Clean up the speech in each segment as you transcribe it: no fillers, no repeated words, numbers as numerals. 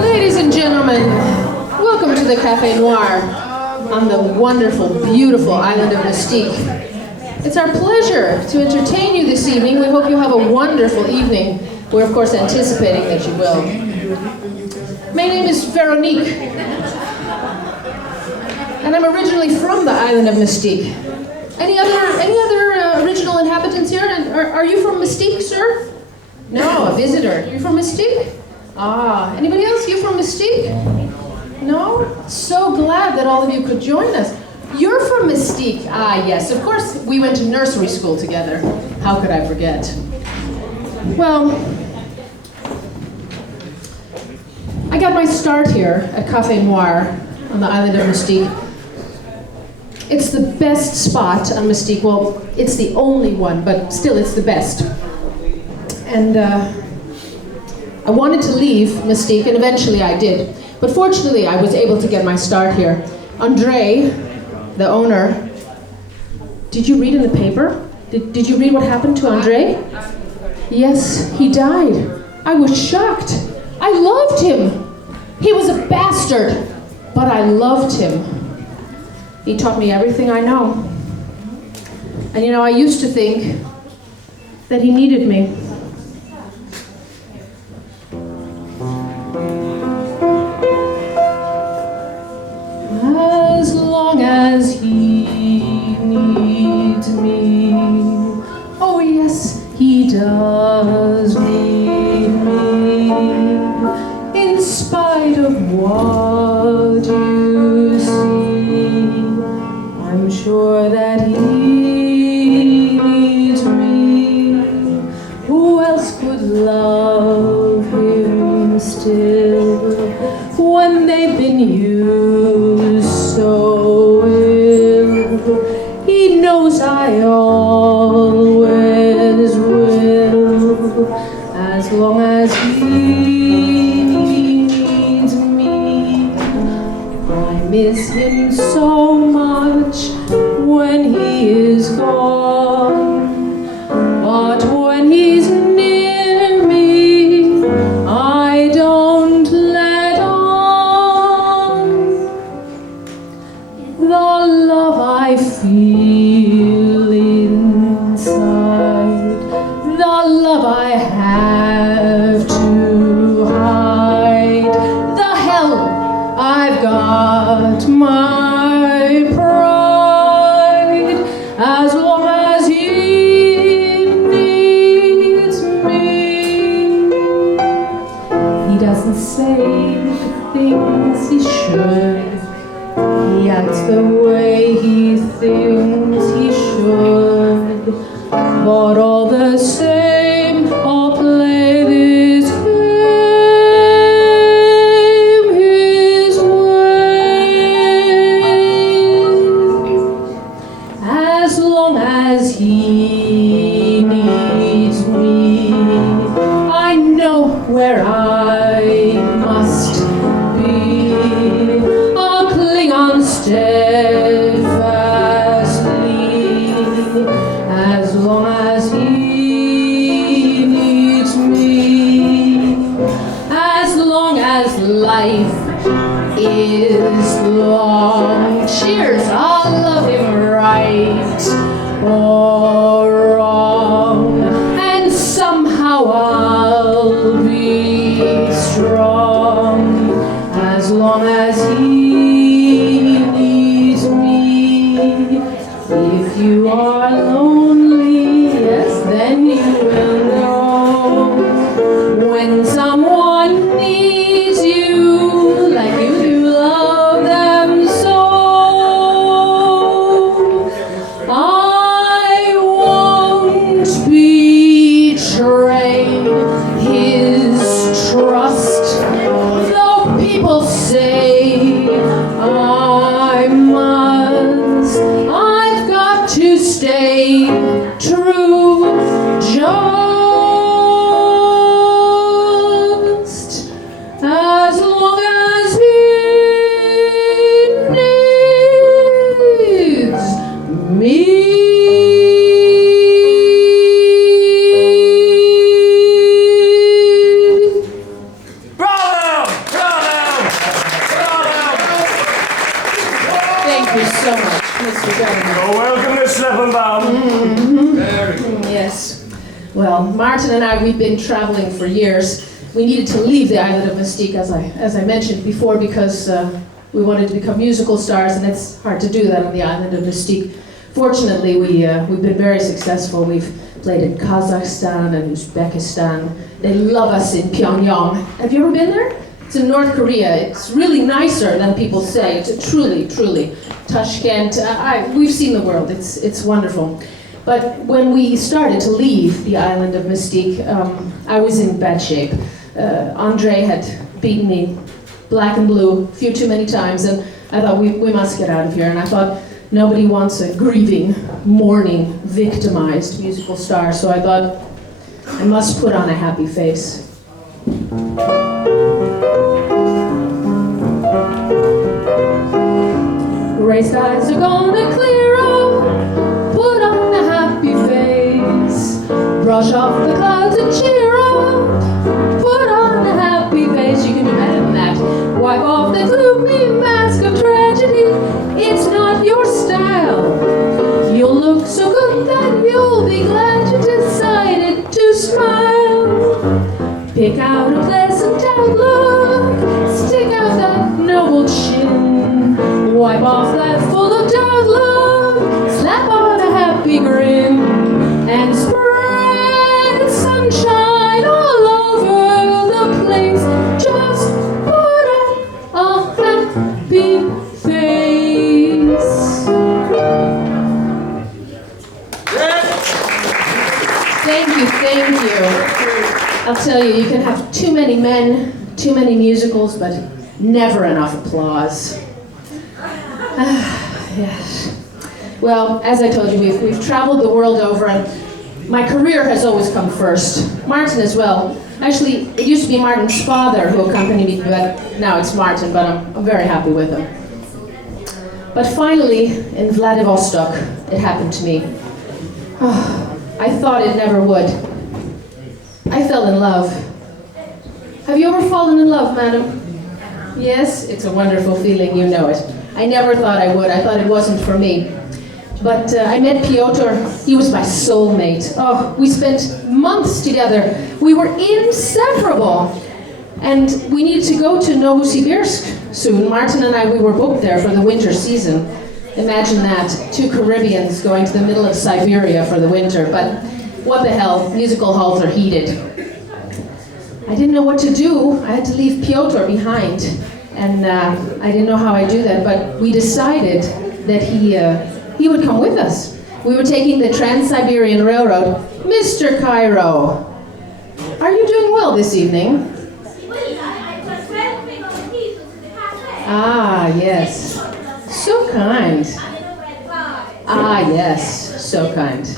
Ladies and gentlemen, welcome to the Café Noir on the wonderful, beautiful island of Mystique. It's our pleasure to entertain you this evening. We hope you have a wonderful evening. We're of course anticipating that you will. My name is Veronique, and I'm originally from the island of Mystique. Any other original inhabitants here? And are you from Mystique, sir? No, a visitor. You're from Mystique? Ah, anybody else? You from Mystique? No? So glad that all of you could join us. You're from Mystique. Ah, yes, of course, we went to nursery school together. How could I forget? Well, I got my start here at Café Noir on the island of Mystique. It's the best spot on Mystique. Well, it's the only one, but still it's the best. And I wanted to leave Mystique, and eventually I did. But fortunately, I was able to get my start here. Andre, the owner, did you read in the paper? Did you read what happened to Andre? Yes, he died. I was shocked. I loved him. He was a bastard, but I loved him. He taught me everything I know. And you know, I used to think that he needed me. As long as he needs me, oh yes, he does need me, in spite of what you see. I'm sure that he needs me. Who else could love him still when they've been used so ill? He knows I always will, as long as he needs me. I miss him so much when he is gone, but when he's near me, I don't let on. The love I feel inside, the love I have to hide, the hell I've got my pride, as long as he needs me. He doesn't say the things he should. He acts the way he thinks he should. But all the same, I'll play this game his way. As long as he needs me, I know where I must be. I'll cling on steadfastly, as long as he needs me. As long as life is long. Cheers, I'll love him right or wrong, and somehow I'll be strong. As long as he needs me. If you are lonely, yes, then you will know when someone needs you like you do love them so. I Yes. Well, Martin and I, we've been traveling for years. We needed to leave the island of Mystique, as I mentioned before, because we wanted to become musical stars, and it's hard to do that on the island of Mystique. Fortunately, we've been very successful. We've played in Kazakhstan and Uzbekistan. They love us in Pyongyang. Have you ever been there? It's in North Korea. It's really nicer than people say. It's truly, truly. Tashkent, we've seen the world. It's wonderful. But when we started to leave the island of Mystique, I was in bad shape. Andre had beaten me black and blue a few too many times, and I thought we must get out of here. And I thought nobody wants a grieving, mourning, victimized musical star, so I thought I must put on a happy face. Gray skies are gonna clear up, put on a happy face, brush off the clouds and cheer up, put on a happy face. You can do better than that. Wipe off the gloomy mask of tragedy. It's not your style. You'll look so good that you'll be glad you decided to smile. Pick out a pleasant outlook, stick out that noble chin, wipe off that full of doubt look, slap on a happy grin, and spread sunshine all over the place. Just put on a happy face. Thank you. I'll tell you, you can have too many men, too many musicals, but never enough applause. Yes. Well, as I told you, we've traveled the world over, and my career has always come first. Martin as well. Actually, it used to be Martin's father who accompanied me, but now it's Martin, but I'm very happy with him. But finally, in Vladivostok, it happened to me. Oh, I thought it never would. I fell in love. Have you ever fallen in love, madam? Yes, it's a wonderful feeling, you know it. I never thought I would. I thought it wasn't for me. But I met Piotr. He was my soulmate. Oh, we spent months together. We were inseparable. And we needed to go to Novosibirsk soon. Martin and I, we were booked there for the winter season. Imagine that, 2 Caribbeans going to the middle of Siberia for the winter. But what the hell, musical halls are heated. I didn't know what to do. I had to leave Piotr behind. And I didn't know how I'd do that, but we decided that he would come with us. We were taking the Trans-Siberian Railroad. Mr. Cairo, are you doing well this evening? Ah, yes. So kind. Ah, yes, so kind.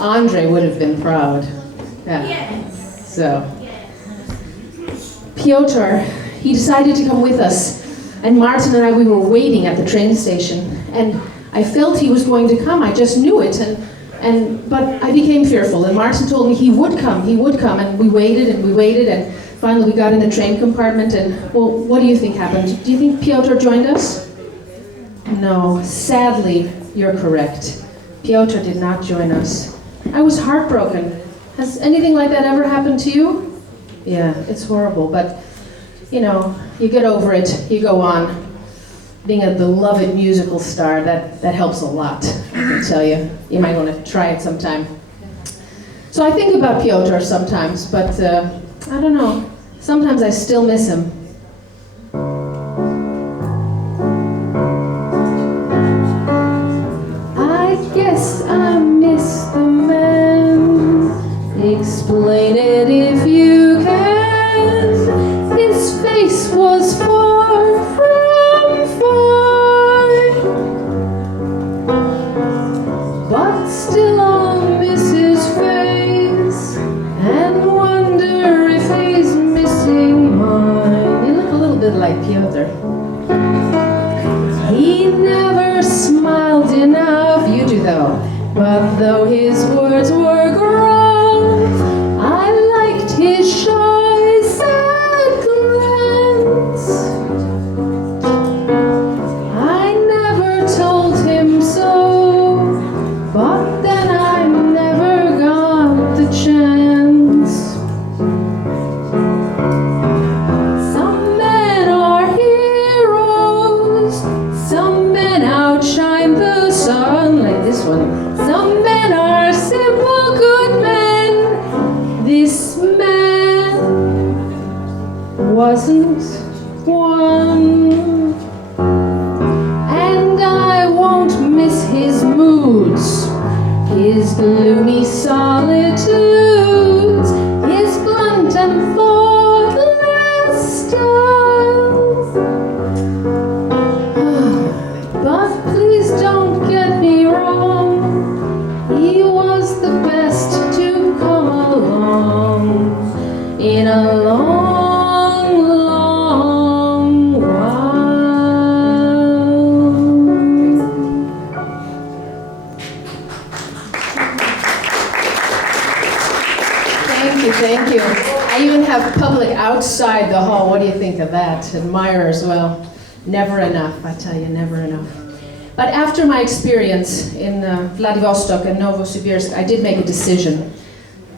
Andre would have been proud. Yeah. So, Piotr, he decided to come with us. And Martin and I, we were waiting at the train station. And I felt he was going to come. I just knew it. But I became fearful. And Martin told me he would come. And we waited and we waited. And finally we got in the train compartment. And, well, what do you think happened? Do you think Piotr joined us? No, sadly, you're correct. Piotr did not join us. I was heartbroken. Has anything like that ever happened to you? Yeah, it's horrible, but you know, you get over it, you go on. Being a beloved musical star, that helps a lot, I can tell you. You might want to try it sometime. So I think about Piotr sometimes, but I don't know. Sometimes I still miss him. I guess I miss the man. Explain it if you can. His face was far from fine, but still I'll miss his face and wonder if he's missing mine. You look a little bit like Piotr. He never smiled enough, you do though. But though his words were gruff, I wasn't one. And I won't miss his moods, his gloomy solitudes, his blunt and thoughtless style. But please don't get me wrong, he was the best to come along in a long, long while. Thank you. I even have public outside the hall. What do you think of that? Admirers, well, never enough, I tell you, never enough. But after my experience in Vladivostok and Novosibirsk, I did make a decision.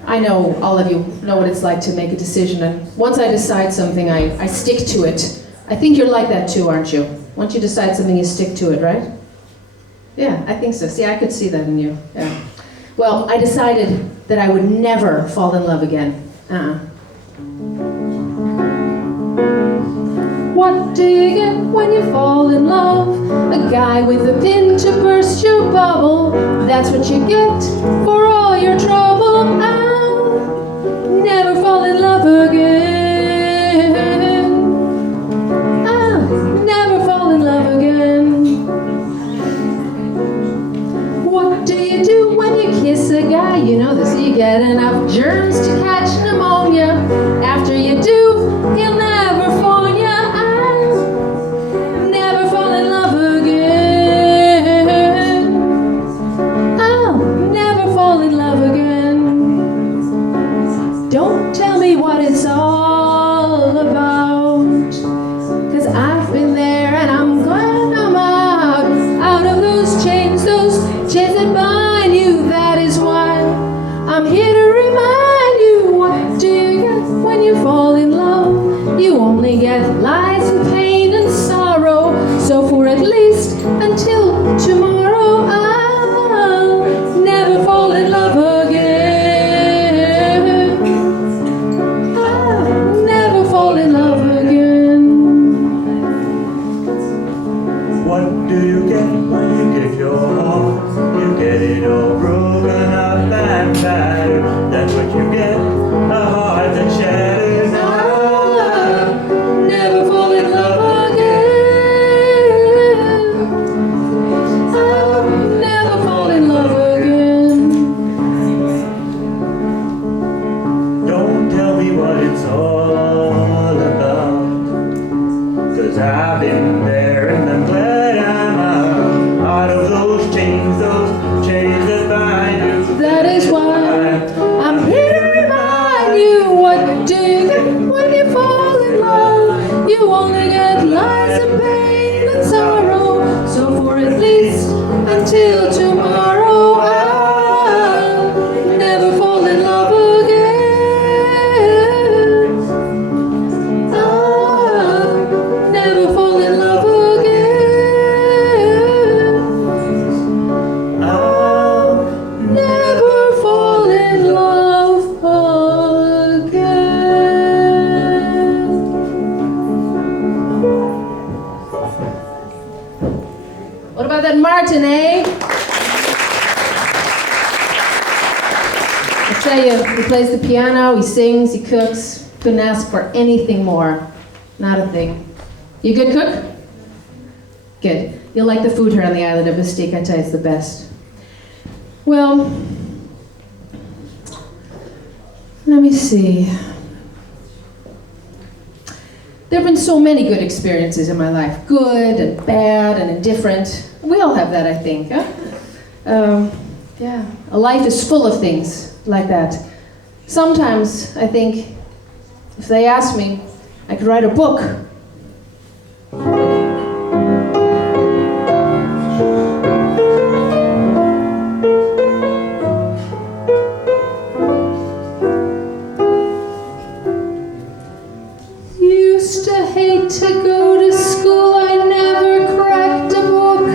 I know all of you know what it's like to make a decision, and once I decide something, I stick to it. I think you're like that too, aren't you? Once you decide something, you stick to it, right? Yeah, I think so. See, I could see that in you. Yeah. Well, I decided that I would never fall in love again. What do you get when you fall in love? A guy with a pin to burst your bubble. That's what you get for all your trouble. I'll never fall in love again. I'll never fall in love again. What do you do when you kiss a guy? You know this, you get enough germs to catch pneumonia. After you do, he'll never phone you. Don't tell me what it's all about, 'cause I've been there and I'm glad I'm out of those chains that bind you. That is why I'm here to remind you, what do you get when you fall in love? You only get lies and pain and sorrow. So for at least until tomorrow, I'll never fall in love again. What do you get when you get your heart? You get it all broken up and battered. That's what you get, a heart that's shattered. I'll never fall in love again. I'll never fall in love again. Don't tell me what it's all about, 'cause I've been there and I'm glad I'm out of those chains that bind you. That is why I'm here to remind you, what do you get when you fall in love? You only get lies and pain and sorrow. So for at least until tomorrow, I'll never fall in love again. I'll never fall in love again. I'll never fall in love again. What about that Martin, eh? I tell you, he plays the piano, he sings, he cooks. Couldn't ask for anything more. Not a thing. You a good cook? Good. You'll like the food here on the island of Mystique. I tell you, it's the best. Well, let me see. There have been so many good experiences in my life. Good and bad and indifferent. We all have that, I think. Huh? Yeah. A life is full of things like that. Sometimes, I think, if they ask me, I could write a book. Used to hate to go to school, I never cracked a book.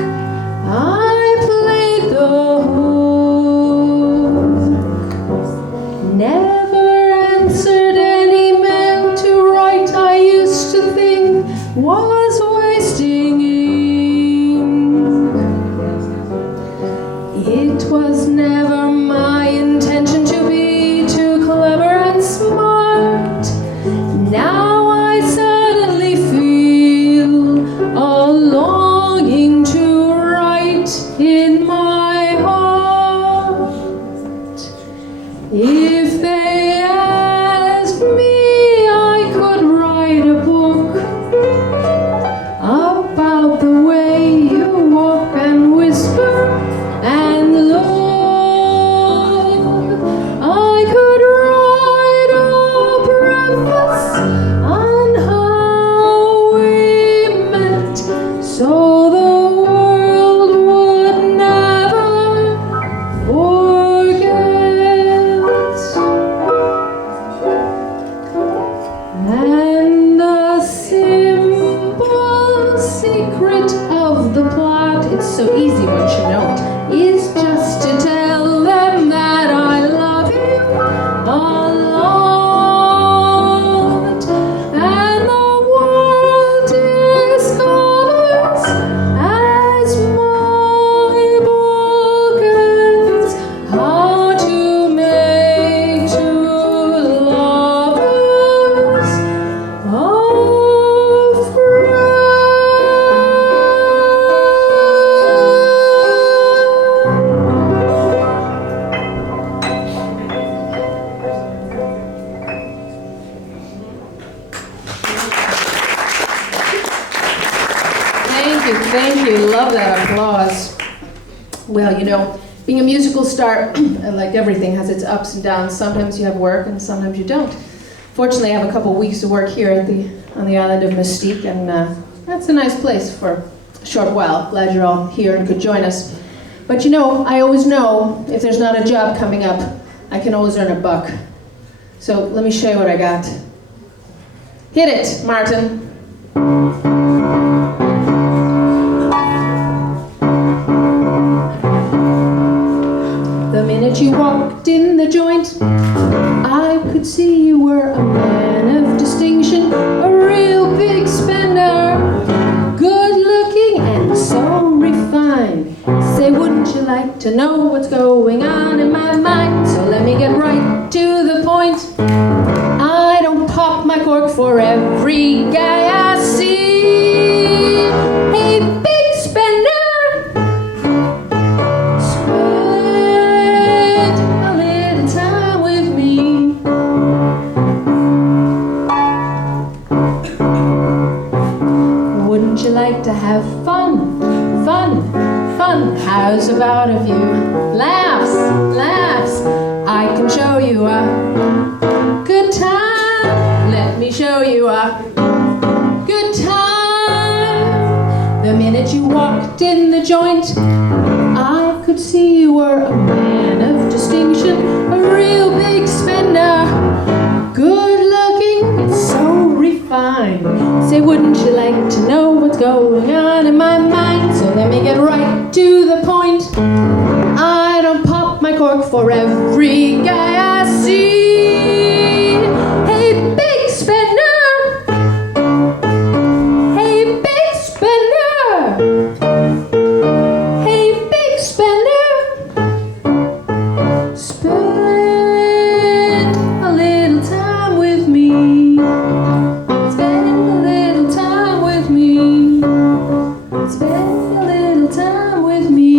I played the hook. Never answered any man to write, I used was wasting ink. It was never my intention to be too clever and smart. Now I suddenly feel a longing to write in my heart. If they asked me, I could write a book about the way you walk and whisper and look. I could write a preface on how we met, so the world would never forget. And the simple secret of the plot, it's so easy once you know it, is just to tell them that I love you a lot. And the world discovers as my book ends how to make two lovers Thank you. Love that applause. Well, you know, being a musical star, like everything, has its ups and downs. Sometimes you have work and sometimes you don't. Fortunately, I have a couple weeks of work here at on the island of Mystique, and that's a nice place for a short while. Glad you're all here and could join us. But you know, I always know if there's not a job coming up, I can always earn a buck. So let me show you what I got. Hit it, Martin. The minute you walked in the joint, I could see you were a man of distinction, a real big spender, good looking and so refined. Say, wouldn't you like to know what's going on in my mind? So let me get right to the point. I don't pop my cork for every guy I see. Hey, big spender, spend a little time with me. Wouldn't you like to have fun? Fun, fun. How's about a few laughs, laughs? I can show you a good time. Let me show you a good time. The minute you walked in the joint, I could see you were a man of distinction, a real big spender, good looking and so refined. Say, wouldn't you like to know what's going on in my mind? So let me get right to the point. I don't pop my cork for every guy I see. Hey, big spender. Hey, big spender. Hey, big spender. Spend a little time with me. Spend a little time with me. Spend a little time with me.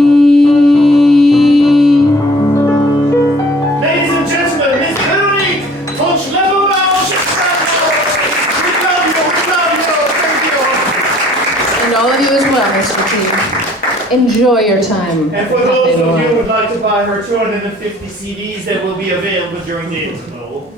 Ladies and gentlemen, Miss Hillary, touch level out. We love you, thank you. And all of you as well, Mr. T. Enjoy your time. And for those of you who would like to buy her 250 CDs that will be available during the interval,